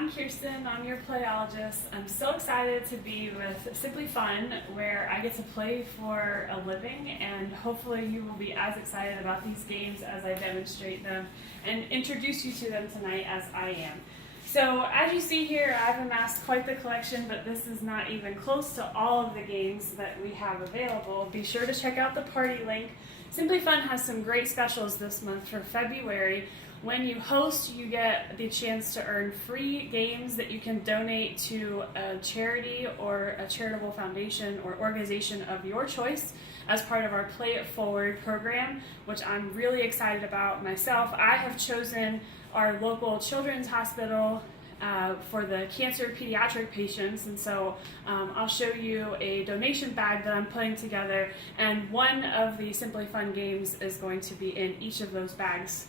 I'm Kirsten, I'm your Playologist. I'm so excited to be with SimplyFun, where I get to play for a living, and hopefully you will be as excited about these games as I demonstrate them and introduce you to them tonight as I am. So as you see here, I've amassed quite the collection, but this is not even close to all of the games that we have available. Be sure to check out the party link. SimplyFun has some great specials this month for February. When you host, you get the chance to earn free games that you can donate to a charity or a charitable foundation or organization of your choice as part of our Play It Forward program, which I'm really excited about myself. I have chosen our local children's hospital for the cancer pediatric patients, and so I'll show you a donation bag that I'm putting together, and one of the SimplyFun games is going to be in each of those bags.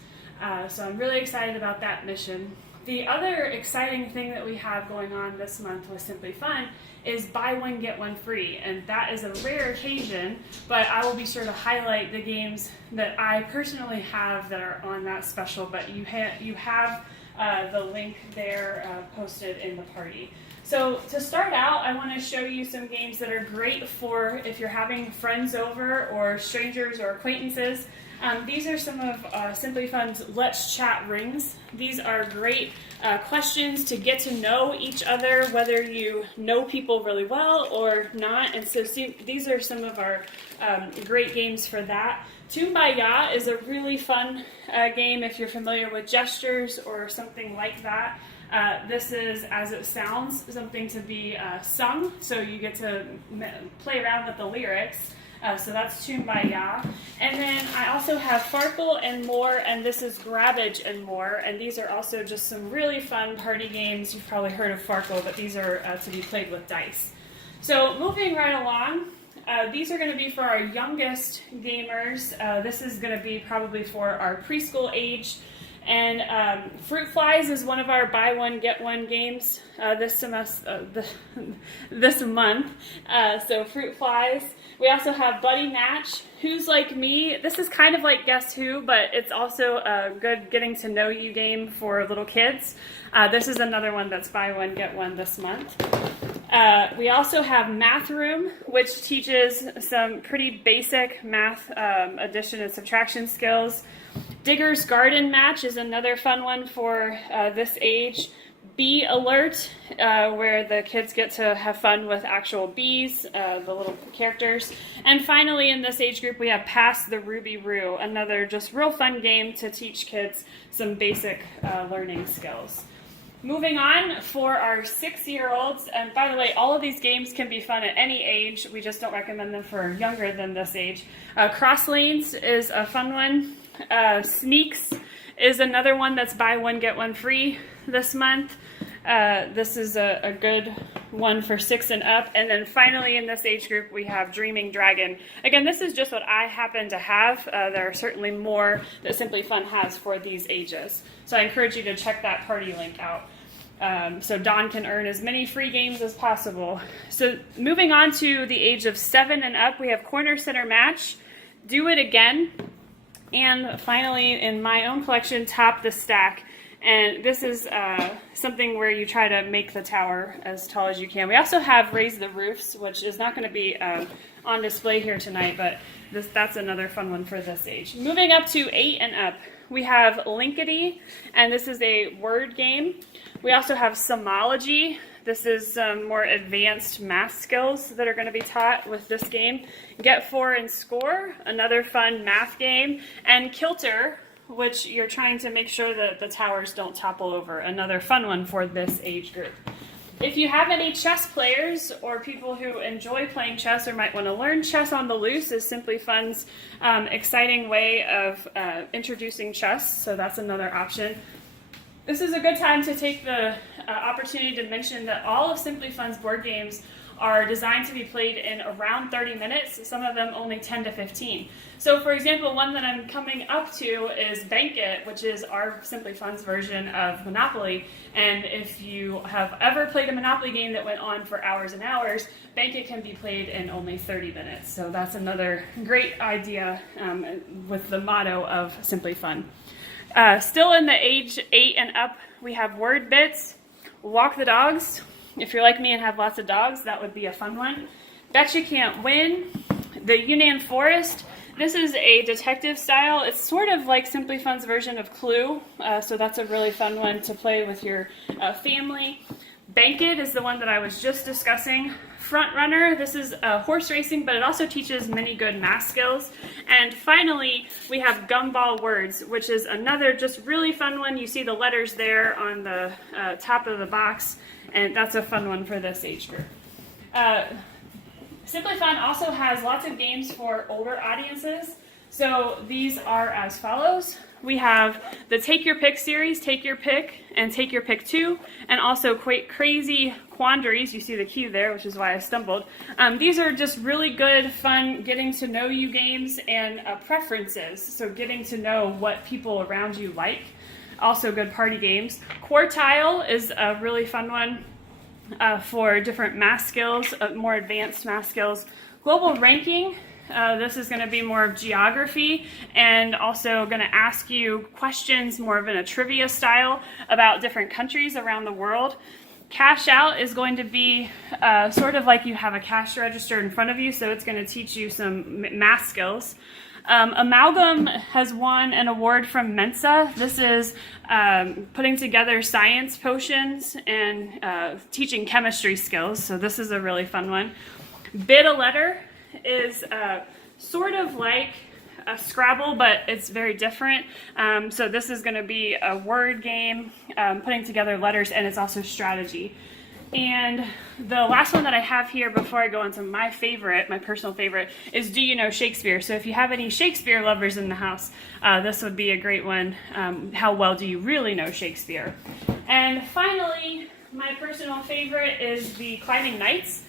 So I'm really excited about that mission. The other exciting thing that we have going on this month with SimplyFun is buy one, get one free. And that is a rare occasion, but I will be sure to highlight the games that I personally have that are on that special, but you have the link there posted in the party. So to start out, I want to show you some games that are great for if you're having friends over or strangers or acquaintances. These are some of SimplyFun's Let's Chat rings. These are great questions to get to know each other, whether you know people really well or not. And so these are some of our great games for that. Toon-By-Ya is a really fun game if you're familiar with gestures or something like that. This is, as it sounds, something to be sung, so you get to play around with the lyrics. So that's Toon-By-Ya. And then I also have Farkle and More, and this is Grabbage and More. And these are also just some really fun party games. You've probably heard of Farkle, but these are to be played with dice. So moving right along, these are going to be for our youngest gamers. This is going to be probably for our preschool age. And Fruit Flies is one of our buy one get one games this month. So Fruit Flies. We also have Buddy Match, Who's Like Me. This is kind of like Guess Who, but it's also a good getting to know you game for little kids. This is another one that's buy one get one this month. We also have Math Room, which teaches some pretty basic math addition and subtraction skills. Digger's Garden Match is another fun one for this age. Bee Alert, where the kids get to have fun with actual bees, the little characters. And finally, in this age group, we have Pass the Ruby Roo, another just real fun game to teach kids some basic learning skills. Moving on, for our 6-year-olds, and by the way, all of these games can be fun at any age. We just don't recommend them for younger than this age. Cross Lanes is a fun one. Sneaks is another one that's buy one, get one free this month. This is a good one for 6 and up. And then finally in this age group, we have Dreaming Dragon. Again, this is just what I happen to have. There are certainly more that SimplyFun has for these ages. So I encourage you to check that party link out. So Dawn can earn as many free games as possible. So moving on to the age of 7 and up, we have Corner Center Match, Do It Again, and finally in my own collection, Top the Stack. And this is something where you try to make the tower as tall as you can. We also have Raise the Roofs, which is not going to be on display here tonight, but that's another fun one for this age. Moving up to 8 and up, we have Linkity, and this is a word game. We also have Somology. This is some more advanced math skills that are going to be taught with this game. Get 4 and Score, another fun math game. And Kilter, which you're trying to make sure that the towers don't topple over, another fun one for this age group. If you have any chess players or people who enjoy playing chess or might want to learn chess on the loose, is SimplyFun's exciting way of introducing chess, so that's another option. This is a good time to take the opportunity to mention that all of SimplyFun's board games are designed to be played in around 30 minutes, some of them only 10 to 15. So for example, one that I'm coming up to is Bank It, which is our SimplyFun's version of Monopoly. And if you have ever played a Monopoly game that went on for hours and hours, Bank It can be played in only 30 minutes. So that's another great idea with the motto of SimplyFun. Still in the age 8 and up, we have Word Bits. Walk the dogs. If you're like me and have lots of dogs, that would be a fun one. Bet You Can't Win. The Yunnan Forest. This is a detective style. It's sort of like SimplyFun's version of Clue, so that's a really fun one to play with your family. Bank It is the one that I was just discussing. Front Runner, this is horse racing, but it also teaches many good math skills. And finally, we have Gumball Words, which is another just really fun one. You see the letters there on the top of the box, and that's a fun one for this age group. SimplyFun also has lots of games for older audiences. So these are as follows. We have the Take Your Pick series, Take Your Pick and Take Your Pick 2, and also quite crazy quandaries. You see the key there, which is why I stumbled. These are just really good, fun, getting to know you games and preferences. So getting to know what people around you like. Also good party games. Quartile is a really fun one. For different math skills, more advanced math skills. Global Ranking, this is going to be more of geography and also going to ask you questions more of in a trivia style about different countries around the world. Cash Out is going to be sort of like you have a cash register in front of you, so it's going to teach you some math skills. Amalgam has won an award from Mensa. This is putting together science potions and teaching chemistry skills, so this is a really fun one. Bid a Letter is sort of like a Scrabble, but it's very different. So this is going to be a word game, putting together letters, and it's also strategy. And the last one that I have here before I go on to my favorite, my personal favorite, is Do You Know Shakespeare? So if you have any Shakespeare lovers in the house, this would be a great one. How well do you really know Shakespeare? And finally, my personal favorite is the Climbing Knights.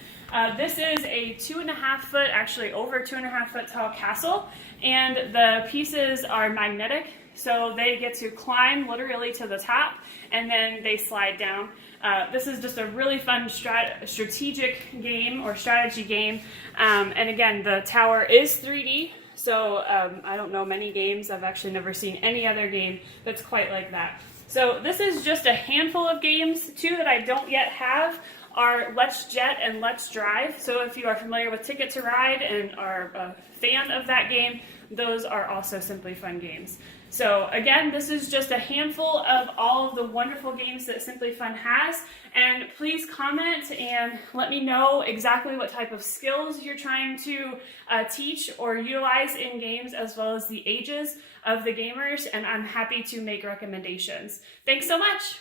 This is a 2.5 foot, actually over 2.5 foot tall castle, and the pieces are magnetic, so they get to climb literally to the top, and then they slide down. This is just a really fun strategic game or strategy game, and again, the tower is 3D, so I don't know many games. I've actually never seen any other game that's quite like that. So this is just a handful of games. Two that I don't yet have are Let's Jet and Let's Drive. So if you are familiar with Ticket to Ride and are a fan of that game, those are also SimplyFun games. So again, this is just a handful of all of the wonderful games that SimplyFun has. And please comment and let me know exactly what type of skills you're trying to teach or utilize in games, as well as the ages of the gamers. And I'm happy to make recommendations. Thanks so much.